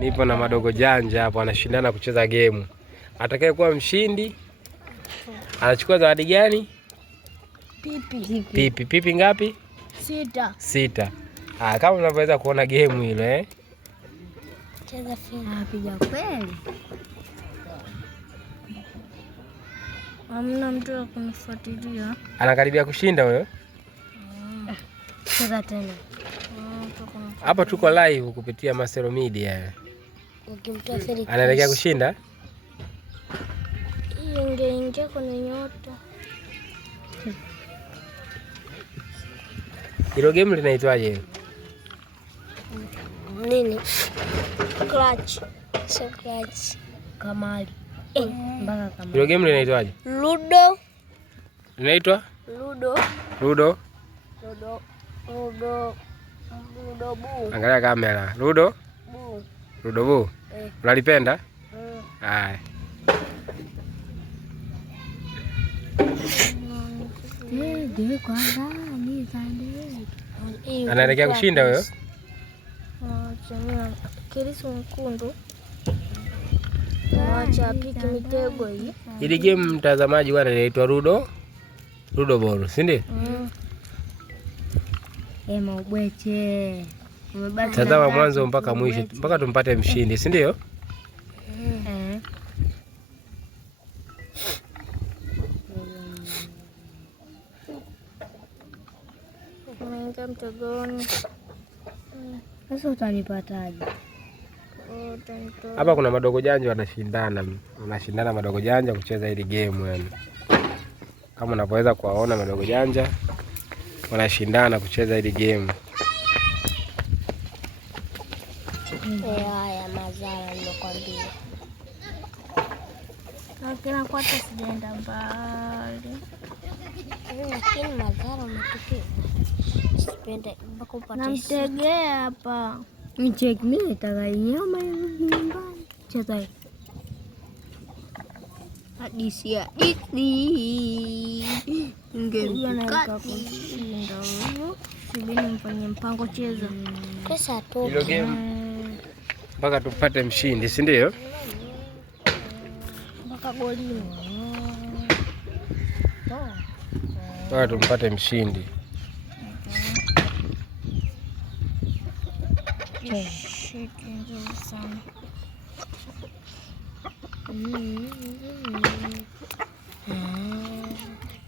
Nipo na madogo janja hapo anashindana kucheza game. Atakaye kuwa mshindi anachukua zawadi gani? Pipi. Pipi ngapi? 6. Kama unavyoweza kuona game hilo Cheza fina piga kweli. Hamna mtu wa kunifuatilia. Anakaribia kushinda huyo. Cheza tena. Hapa tuko live kupitia Masero Media. Anaelekea kushinda. Ingeingia kwenye nyota. Hilo game linaitwaje? Nini? Clutch. Kamali. Mpaka kamali. Hilo game linaitwaje? Ludo. Linaitwa? Ludo bu. Angalia kamera. Ludo bu. Unalipenda? Haya. Anaelekea kushinda huyo. Kirisi mkundu. Acha piki mitego hii. Hili game mtazamaji bwana inaitwa Ludo ball, si ndio? Maubweche. Tazama mwanzo mpaka mwisho mpaka tumpate mshindi, si ndio? Unaingia mtegoni. Sasa utanipataje? Hapa kuna madogo janja wanashindana madogo janja kucheza hili game yani. Kama unaweza kuwaona madogo janja wanashindana kucheza hili game. Haya mazala nimekwambia. Lakini kwa hata sijaenda mbali. Lakini mazala umetokea. Sipenda mpaka upate. Namtegea hapa. Mcheki mimi nataka nyama nyumbani. Cheza. Hadisi. Ingemkata kushinda huyo. Sibini mfanye mpango cheza. Pesa tu. Hilo game mpaka tupate mshindi, si ndio? Mpaka golini. Mpaka tumpate mshindi.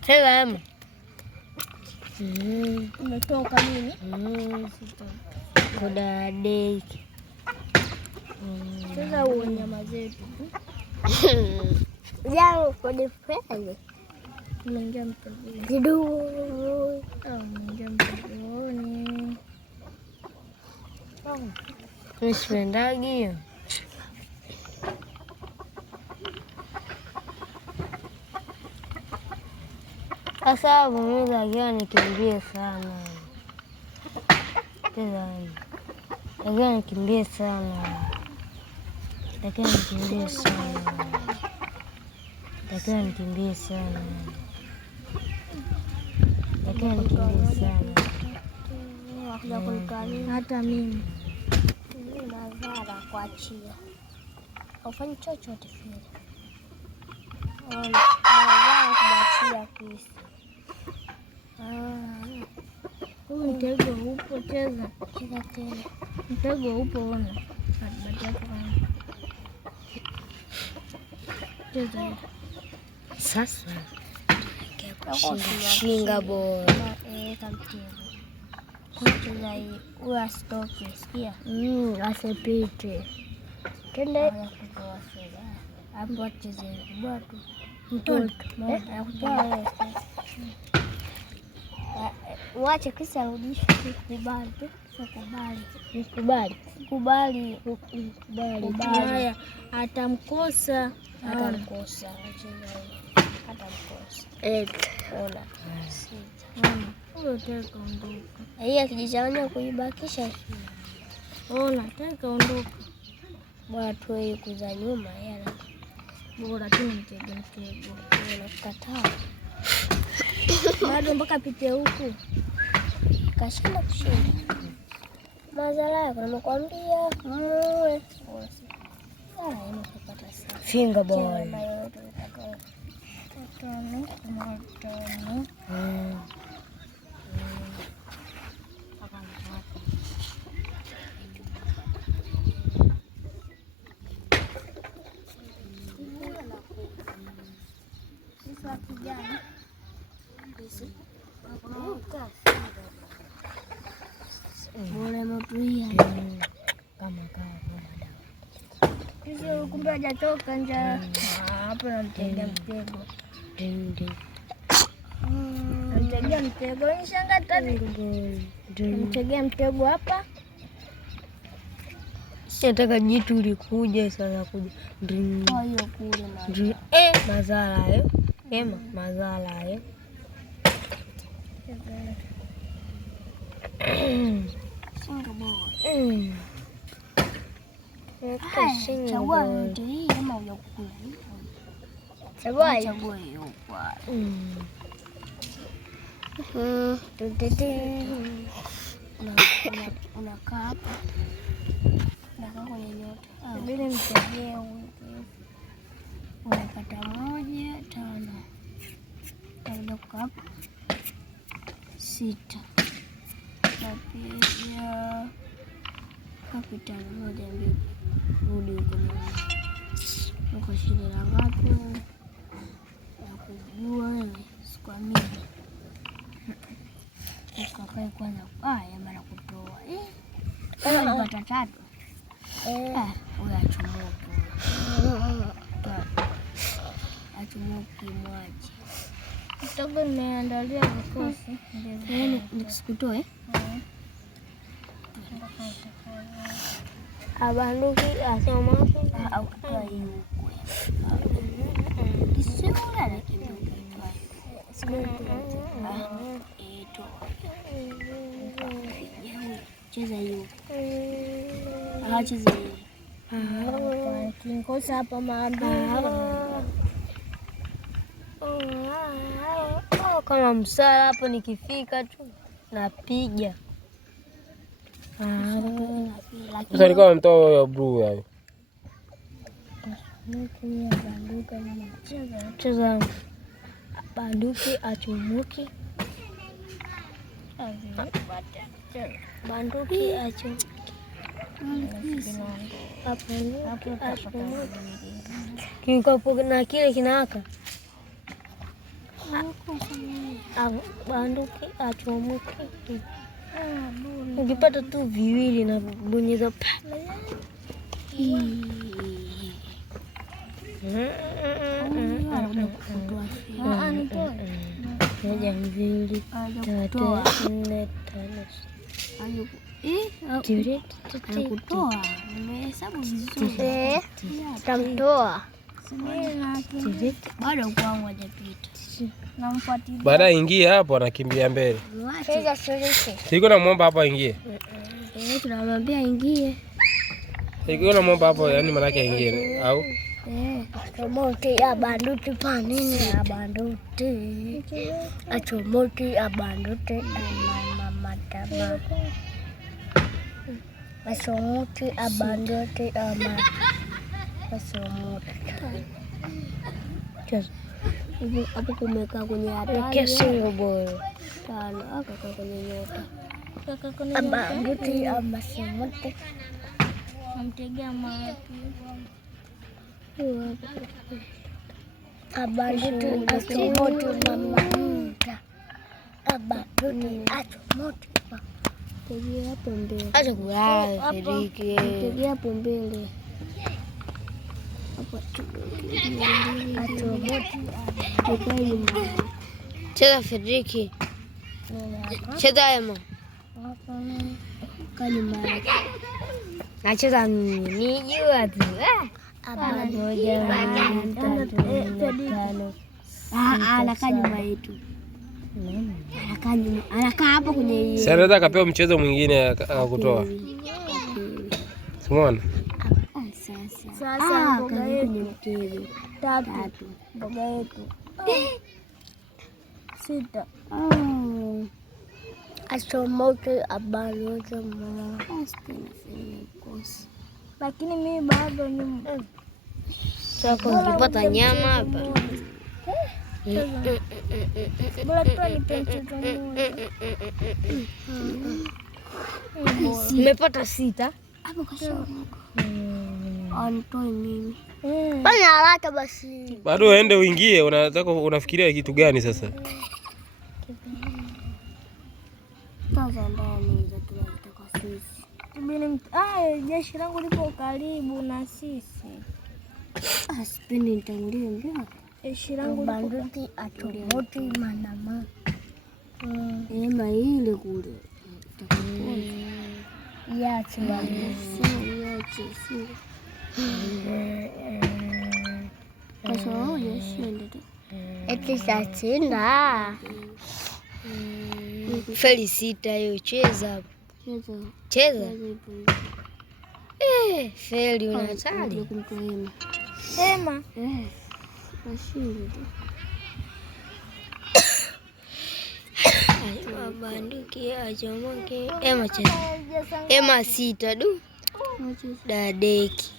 Cheza. Umetoka nini? Kudadeki. Sasa unyama zetu. Jao kwenye pale. Unaingia mtegoni. Kidogo. Unaingia mtegoni. Nisipendagi hiyo. Sasa mimi lazima nikimbie sana. Lazima nikimbie sana. Lakini nikimbie sana. Hata mimi. Nazara kuachia. Ufanye chochote vile. Nazara kuachia kisi. Mtego upo cheza tena. Mtego upo ona. Cheza. Sasa shinga bora. Kamtego. Kucheza hii uasitoke sikia. Asipite. Twende kutoa fedha. Hapo cheze bado. Mtoto. Wache kisa rudisha kubali. Haya atamkosa. Ona. Huyo teka ondoka. Hii akijishanya kuibakisha. Ona teka ondoka. Bwana tu kuza nyuma yana. Bora tu mtego. Unakataa. Bado mpaka pite huku. Kashinda kushinda. Mazala yako nakwambia. Finger ball. Kumbe hajatoka nje. Hapo namtegea mtego. Namtegea mtego. Nishanga tani. Namtegea mtego hapa. Nataka jitu likuja sasa kuja. Kwa hiyo kule na. Mazala hayo. Mazala hayo. Chagua yote hii kama unakula. Chagua hiyo kwa. Unakaa hapa. Unakaa kwenye nyota. Bila mtegea unapata 1 5. Ndio kukaa hapa 6. Napiga kapita 1 2. Rudi huko nyuma. Uko shida la ngapi? Ya kujua wewe sikwamini. Ukakae kwanza. Mara kutoa. Unapata 3. Uyachomoka. Achomoki mwaji. Kidogo nimeandalia vikosi. Nisikutoe. Abanduki asomapi au kutoa hiyo. Kisura ni kidogo. Cheza hiyo. Cheza hiyo. Kinkosa hapa maambi. Kama msala hapo nikifika tu napiga. Sasa ni kama mtoa ya blue hayo. Cheza banduki achomoki. Banduki achomoki. Hapo na kile kinawaka. Banduki achomoki. Ukipata tu viwili na bonyeza pa. Moja, mbili, 3, 4, 5. Kutoa. Nimehesabu vizuri. Tamtoa. Bado kwangu hajapita. Namfuatilia. Baada ingie hapo anakimbia mbele. Siko namuomba hapo aingie. Tunamwambia ingie. Siko namuomba hapo yani maana yake aingie au? Achomoki abanduti pa nini abanduti. Achomoki abanduti mama tama. Achomoki abanduti ama. Achomoki. Hapo kumekaa kwenye hatari. Kesingo boy. 5 akakaa kwenye nyota. Abanduti ama semote. Namtegea mapi. Abanduti achomote mama. Abanduti achomote. Tegea hapo mbele. Acha kulala Fedriki. Tegea hapo mbele. Cheza Fedriki. Cheza Emo. Nacheza mimi jua tu. Anakaa nyuma yetu. Anakaa hapo kwenye hiyo. Sasa anaweza akapewa mchezo mwingine akakutoa. Simona. Sasa mboga yetu 3. Mboga yetu 6. Achomoke abandote mama. Lakini mimi bado ni Sasa ukipata nyama hapa. Nimepata 6. Fanya haraka basi. Bado uende uingie, unafikiria kitu gani sasa? Jeshi langu lipo karibu na sisi. Sipendi nitangulie mbio. Jeshi langu banduki atomoti manama. Ema ile kule. Yachi basi. Kasoro yashinde tu. Eti satinda. Felicita hiyo cheza. Cheza. Feli unatali. Ema. Nashinde tu. Mabanduki achomoke. Ema cheza. Ema 6 du. Dadeki.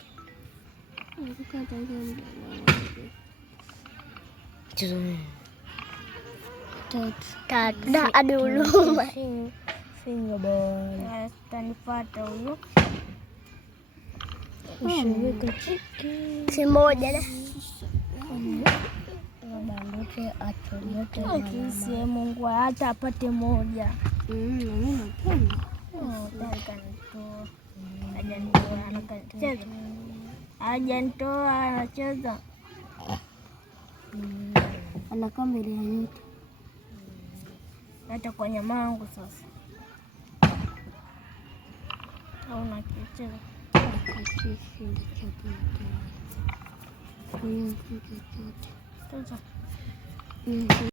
Tatu. Da aduluma. Finger ball. Tanipata huyo. Ushirika chiki. Si moja da. Mabanduki achomoke. Kisi Mungu hata apate moja. Mimi napenda. Kanitoa. Hajanitoa anacheza. Hajanitoa anacheza. Ana kamera ya nyota. Hata kwa nyama yangu sasa. Hauna kicheza. Sasa.